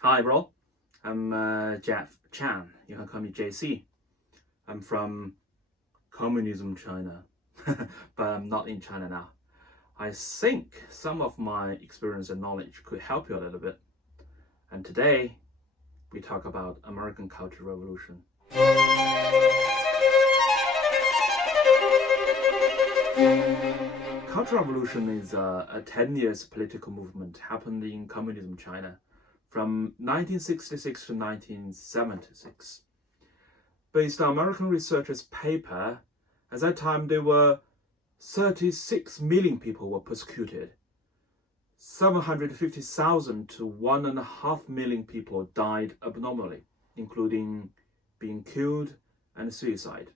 Hi, bro. I'm Jeff Chan. You can call me JC. I'm from communism China, but I'm not in China now. I think some of my experience and knowledge could help you a little bit. And today, we talk about American Cultural Revolution. Cultural Revolution is a 10 years political movement happened in communism China from 1966 to 1976. Based on American researchers' paper, at that time there were 36 million people were persecuted. 750,000 to 1.5 million people died abnormally, including being killed and suicide.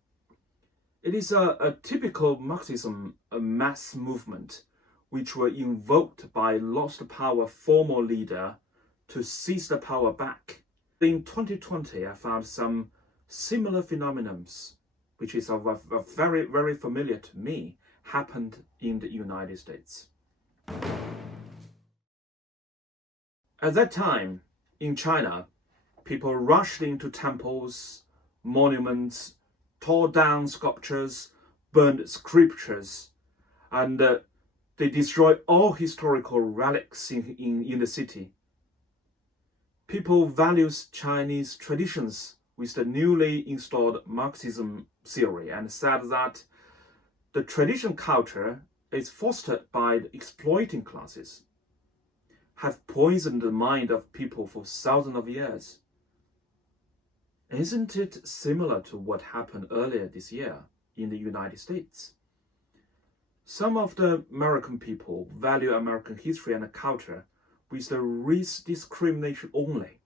It is a typical Marxism mass movement which were invoked by lost power former leader to seize the power back. In 2020, I found some similar phenomena, which is very, very familiar to me, happened in the United States. At that time, in China, people rushed into temples, monuments, tore down sculptures, burned scriptures, and they destroyed all historical relics in the city. People value Chinese traditions with the newly installed Marxism theory and said that the tradition culture is fostered by the exploiting classes, have poisoned the mind of people for thousands of years. Isn't it similar to what happened earlier this year in the United States? Some of the American people value American history and culture with the race discrimination only,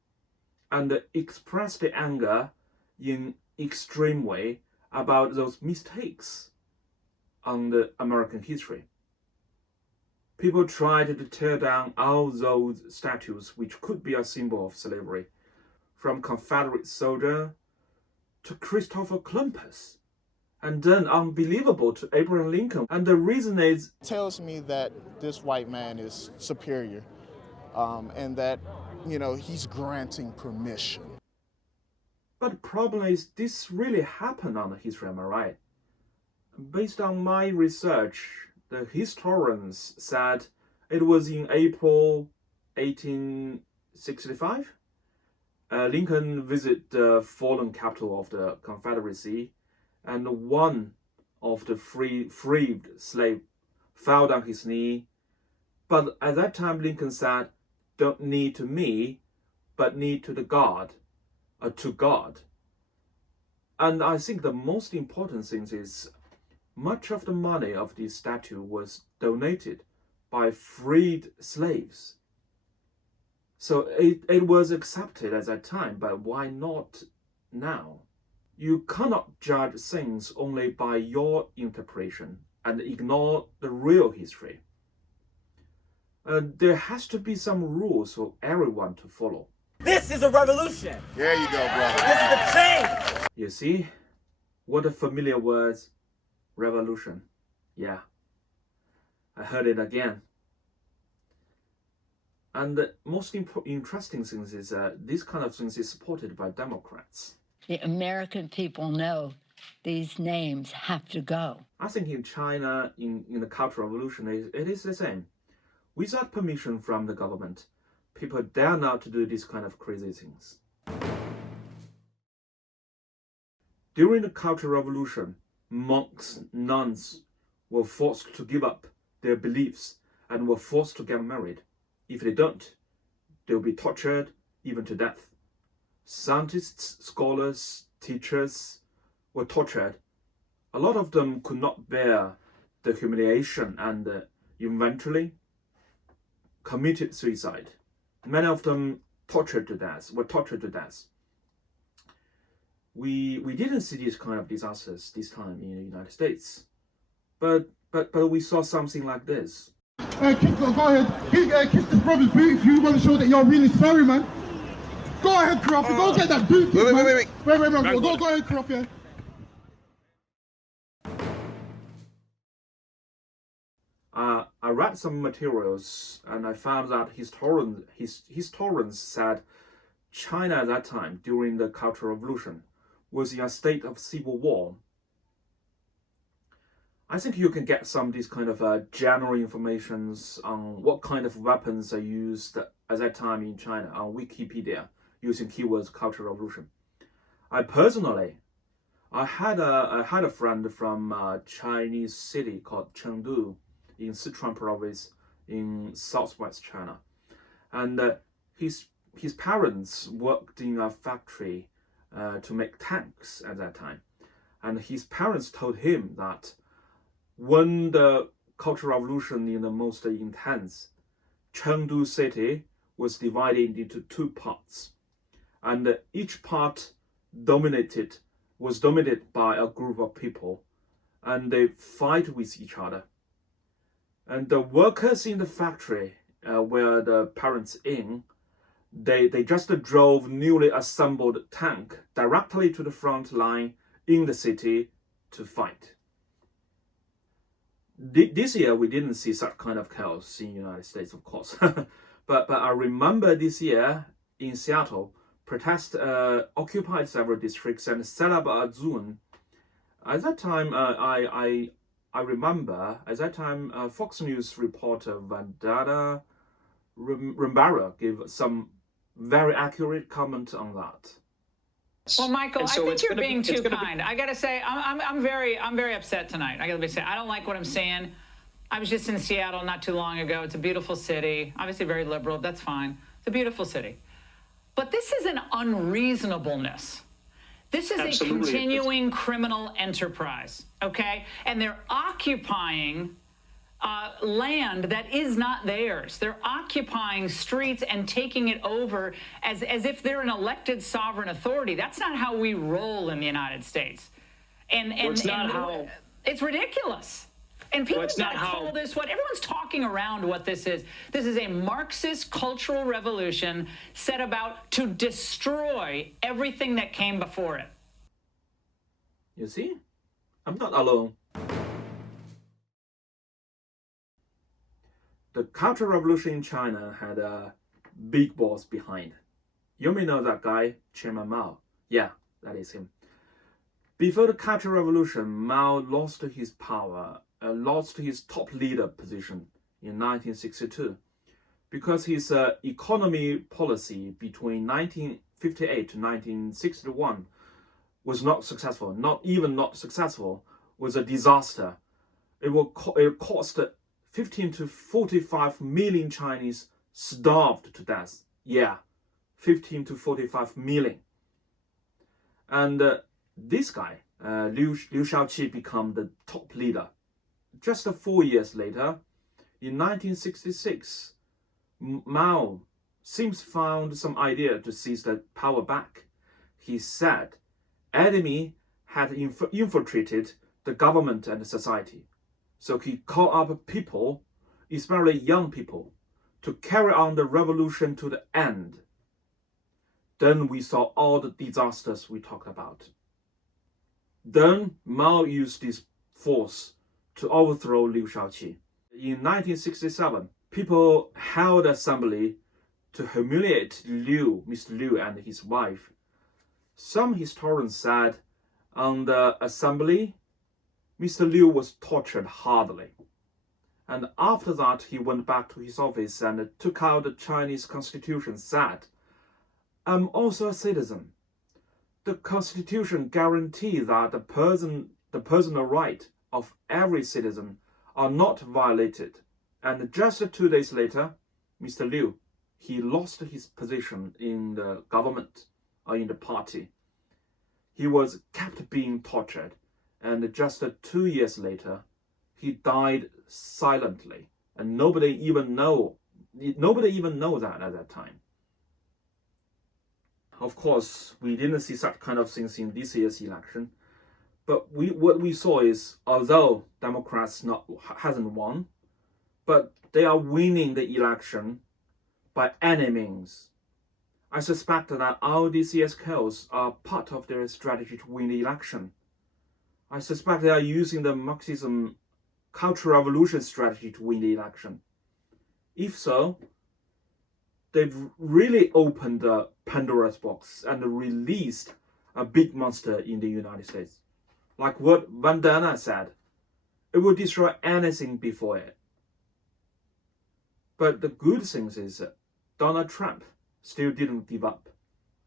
and express the anger in extreme way about those mistakes on the American history. People tried to tear down all those statues which could be a symbol of slavery, from Confederate soldier to Christopher Columbus, and then unbelievable to Abraham Lincoln. And the reason is, tells me that this white man is superior, and that, he's granting permission. but the problem is this really happened on the history, am I right? Based on my research, the historians said it was in April 1865. Lincoln visited the fallen capital of the Confederacy, and one of the freed slave fell on his knee. But at that time, Lincoln said, "Don't kneel to me, but kneel to God." And I think the most important thing is much of the money of this statue was donated by freed slaves. So it was accepted at that time, but why not now? You cannot judge things only by your interpretation and ignore the real history. There has to be some rules for everyone to follow. This is a revolution. There you go, brother. This is a change. You see, what a familiar words, revolution. Yeah, I heard it again. And the most interesting thing is this kind of things is supported by Democrats. The American people know these names have to go. I think in China, in the Cultural Revolution, it is the same. Without permission from the government, people dare not to do these kind of crazy things. During the Cultural Revolution, monks, nuns were forced to give up their beliefs and were forced to get married. If they don't, they'll be tortured, even to death. Scientists, scholars, teachers were tortured. A lot of them could not bear the humiliation and eventually committed suicide. Many of them were tortured to death. We didn't see these kind of disasters this time in the United States, but we saw something like this. Go ahead, kiss this brother's boot if you want to show that you're really sorry, man. Go ahead, Crawford, go get that boot. Wait. Go ahead, Crawford. I read some materials and I found that historians said China at that time, during the Cultural Revolution, was in a state of civil war. I think you can get some of these kind of general informations on what kind of weapons are used at that time in China on Wikipedia using keywords Cultural Revolution. I had a friend from a Chinese city called Chengdu in Sichuan province in southwest China, and his parents worked in a factory to make tanks at that time, and his parents told him that when the Cultural Revolution in the most intense, Chengdu city was divided into two parts, and each part was dominated by a group of people, and they fight with each other. And the workers in the factory where the parents in, they just drove newly assembled tank directly to the front line in the city to fight. This year we didn't see such kind of chaos in the United States, of course. but I remember this year in Seattle, protests occupied several districts and set up a zone. At that time, I remember, at that time, Fox News reporter Vandana Rambara gave some very accurate comment on that. Well, Michael, I think you're being too kind. I got to say, I'm very upset tonight. I got to say, I don't like what I'm seeing. I was just in Seattle not too long ago. It's a beautiful city, obviously very liberal. That's fine. It's a beautiful city. But this is an unreasonableness. This is Absolutely. A continuing criminal enterprise, okay? And they're occupying land that is not theirs. They're occupying streets and taking it over as if they're an elected sovereign authority. That's not how we roll in the United States. It's ridiculous. And people got told this, everyone's talking around what this is. This is a Marxist cultural revolution set about to destroy everything that came before it. You see? I'm not alone. The Cultural Revolution in China had a big boss behind. You may know that guy, Chairman Mao. Yeah, that is him. Before the Cultural Revolution, Mao lost his power, lost his top leader position in 1962 because his economy policy between 1958 to 1961 was not successful. Not successful, was a disaster. It cost 15 to 45 million Chinese starved to death. Yeah, 15 to 45 million. And this guy, Liu Shaoqi, became the top leader. Just 4 years later, in 1966, Mao seems found some idea to seize the power back. He said enemy had infiltrated the government and the society. So he called up people, especially young people, to carry on the revolution to the end. Then we saw all the disasters we talked about. Then Mao used this force to overthrow Liu Shaoqi. In 1967, people held assembly to humiliate Mr. Liu and his wife. Some historians said on the assembly, Mr. Liu was tortured hardly. And after that, he went back to his office and took out the Chinese constitution, said, "I'm also a citizen. The constitution guarantees that the personal right of every citizen are not violated." And just 2 days later, Mr. Liu, he lost his position in the government or in the party. He was kept being tortured. And just 2 years later, he died silently, and nobody even know that at that time. Of course, we didn't see such kind of things in this year's election, but what we saw is, although Democrats hasn't won, but they are winning the election by any means. I suspect that all these year's chaos are part of their strategy to win the election. I suspect they are using the Marxism Cultural Revolution strategy to win the election. If so, they've really opened the Pandora's box and released a big monster in the United States. Like what Vandana said, it will destroy anything before it. But the good thing is Donald Trump still didn't give up.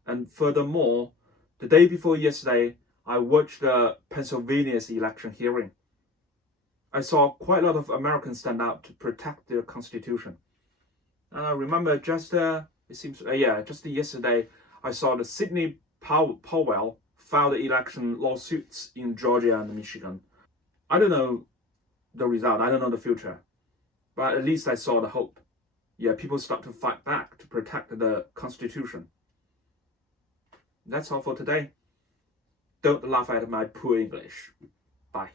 And furthermore, the day before yesterday, I watched the Pennsylvania's election hearing. I saw quite a lot of Americans stand out to protect their constitution. And I remember just yesterday, I saw the Sidney Powell filed election lawsuits in Georgia and Michigan. I don't know the result, I don't know the future, but at least I saw the hope. Yeah, people start to fight back to protect the Constitution. That's all for today. Don't laugh at my poor English. Bye.